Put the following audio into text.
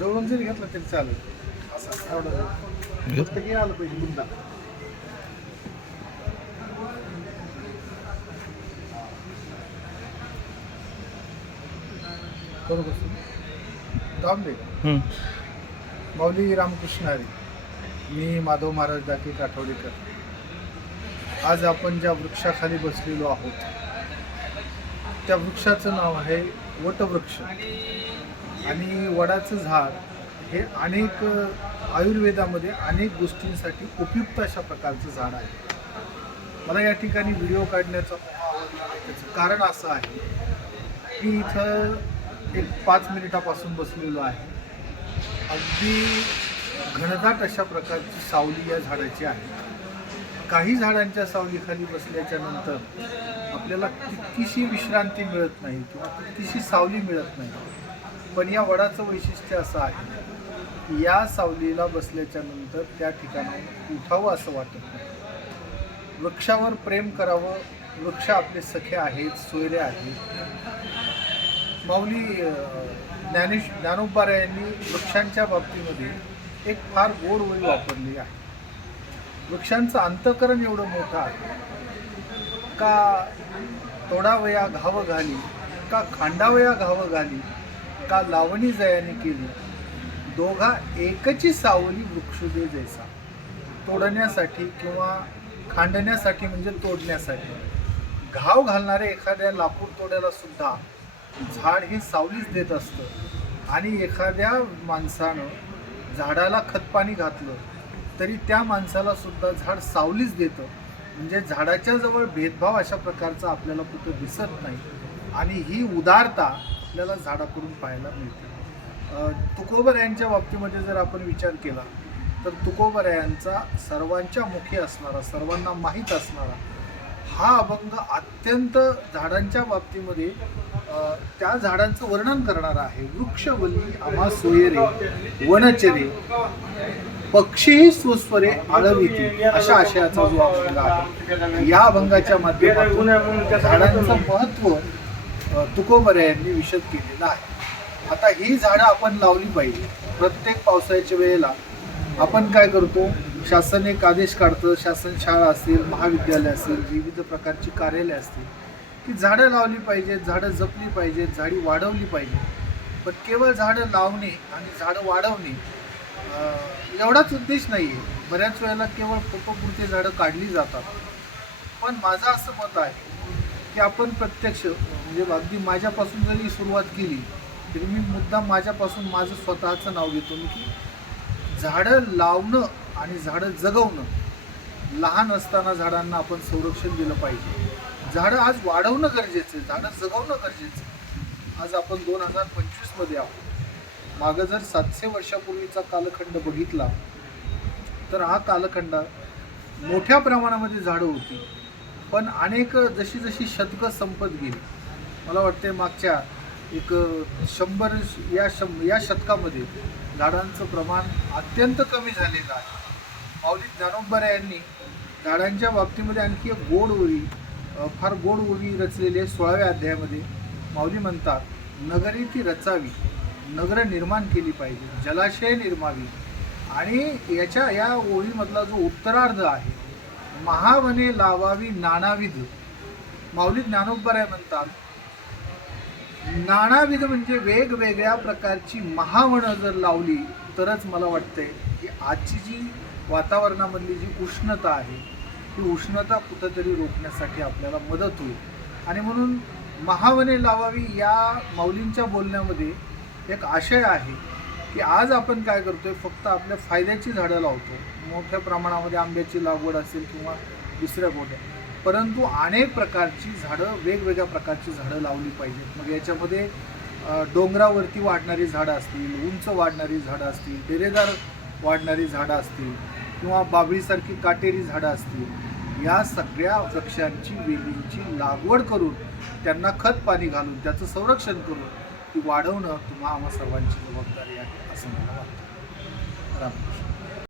जवळून जरी घेतलं तरी चालेल. असं एवढं फक्त हे आलं पाहिजे मुद्दा. बरोबर थांब दे हं. माऊली रामकृष्ण हरी. मी माधव महाराज डाके काठवडीकर. आज आपण ज्या वृक्षाखाली बसलेलो आहोत त्या वृक्षाचं नाव आहे वटवृक्ष आणि वडाचं झाड हे अनेक आयुर्वेदामध्ये अनेक गोष्टींसाठी उपयुक्त अशा प्रकारचं झाड आहे. मला या ठिकाणी व्हिडिओ काढण्याचा त्याचं कारण असं आहे की इथं एक पाच मिनिटापासून बसलेलो आहे. अगदी घनदाट अशा प्रकारची सावली या झाडाची आहे. काही झाडांच्या सावलीखाली बसल्याच्या नंतर आपल्याला तितकीशी विश्रांती मिळत नाही किंवा तितकीशी सावली मिळत नाही. पण या वडाचं वैशिष्ट्य असं आहे की या सावलीला बसल्याच्या नंतर त्या ठिकाणाहून उठावं असं वाटत नाही. वृक्षावर प्रेम करावं वृक्ष आपले सखे आहेत सोयरे आहेत. माऊली ज्ञानेश ज्ञानोबारा यांनी वृक्षांच्या बाबतीमध्ये एक फार गोड वळी वापरली आहे. वृक्षांचं अंतकरण एवढं मोठं आहे. का तोडावया घाव घाली का खांडावया घाव घाली का लावणी जयाने केली दोघा एकची सावली वृक्ष दे जैसा. तोडण्यासाठी किंवा खांडण्यासाठी म्हणजे तोडण्यासाठी. घाव घालणाऱ्या एखाद्या लाकूड तोड्याला सुद्धा झाड हे सावलीच देत असतं. आणि एखाद्या माणसानं झाडाला खतपाणी घातलं तरी त्या माणसाला सुद्धा झाड सावलीच देतं. म्हणजे झाडाच्या जवळ भेदभाव अशा प्रकारचा आपल्याला कुठं दिसत नाही. आणि ही उदारता आपल्याला झाडाकडून पाहायला मिळते. तुकोबऱ्यांच्या तुकोबर यांच्या बाबतीमध्ये जर आपण विचार केला तर तुकोबर यांचा सर्वांच्या मुखी असणारा सर्वांना माहीत असणारा हा अभंग अत्यंत झाडांच्या बाबतीमध्ये त्या झाडांचं वर्णन करणारा आहे. वृक्षवल्ली आम्हा सोयरे वनचरे. पक्षीही सुस्वरे आळविती अशा आशयाचा जो अभंग आहे. या अभंगाच्या माध्यमातून झाडांचं महत्त्व तुकोबऱ्या यांनी विशद केलेलं आहे. आता ही झाडं आपण लावली पाहिजे. प्रत्येक पावसाळ्याच्या वेळेला आपण काय करतो? शासन एक आदेश काढतं. शासन शाळा असतील महाविद्यालय असेल विविध प्रकारची कार्यालय असतील. की झाडं लावली पाहिजेत झाडं जपली पाहिजेत झाडी वाढवली पाहिजे पण केवळ झाडं लावणे आणि झाडं वाढवणे एवढाच उद्देश नाही आहे बऱ्याच वेळेला केवळ फोटोपुरते झाडं काढली जातात. पण माझं असं मत आहे की आपण प्रत्यक्ष म्हणजे अगदी माझ्यापासून जरी सुरुवात केली तरी मी मुद्दा माझ्यापासून माझं स्वतःचं नाव घेतो मी की झाडं लावणं आणि झाडं जगवणं लहान असताना झाडांना आपण संरक्षण दिलं पाहिजे. झाडं आज वाढवणं गरजेचं आहे झाडं जगवणं गरजेचं आहे. आज आपण दोन हजार पंचवीसमध्ये आहोत. मागं जर सातशे वर्षापूर्वीचा कालखंड बघितला तर हा कालखंड मोठ्या प्रमाणामध्ये झाडं होती. पण अनेक जशी जशी शतकं संपत गेली मला वाटते मागच्या एक शंभर या शं या शतकामध्ये झाडांचं प्रमाण अत्यंत कमी झालेलं आहे. माऊली ज्ञानोबरा यांनी झाडांच्या बाबतीमध्ये आणखी एक गोड ओळी फार गोड ओळी रचलेली आहे सोळाव्या अध्यायामध्ये. माऊली म्हणतात नगरी ती रचावी नगरं निर्माण केली पाहिजे जलाशय निर्मावी. आणि याच्या या ओळीमधला जो उत्तरार्ध आहे महावने लावावी नानाविध. माऊली ज्ञानोबराय म्हणतात नानाविध म्हणजे वेगवेगळ्या प्रकारची महावनं जर लावली तरच मला वाटतंय की आजची जी वातावरणामधली जी उष्णता आहे ती उष्णता कुठंतरी रोखण्यासाठी आपल्याला मदत होईल. आणि म्हणून महावने लावावी या माऊलींच्या बोलण्यामध्ये एक आशय आहे की आज आपण काय करतोय फक्त आपल्या फायद्याची झाडं लावतो मोठ्या प्रमाणामध्ये आंब्याची लागवड असेल किंवा दुसऱ्या मोठ्या परंतु अनेक प्रकारची झाडं वेगवेगळ्या प्रकारची झाडं लावली पाहिजेत. मग याच्यामध्ये डोंगरावरती वाढणारी झाडं असतील उंच वाढणारी झाडं असतील डेरेदार वाढणारी झाडं असतील किंवा बाबळीसारखी काटेरी झाडं असतील या सगळ्या वृक्षांची वेलींची लागवड करून त्यांना खत पाणी घालून त्याचं संरक्षण करून ती वाढवणं तुम्हा आम्हा सर्वांची जबाबदारी आहे असं मला वाटतं. राम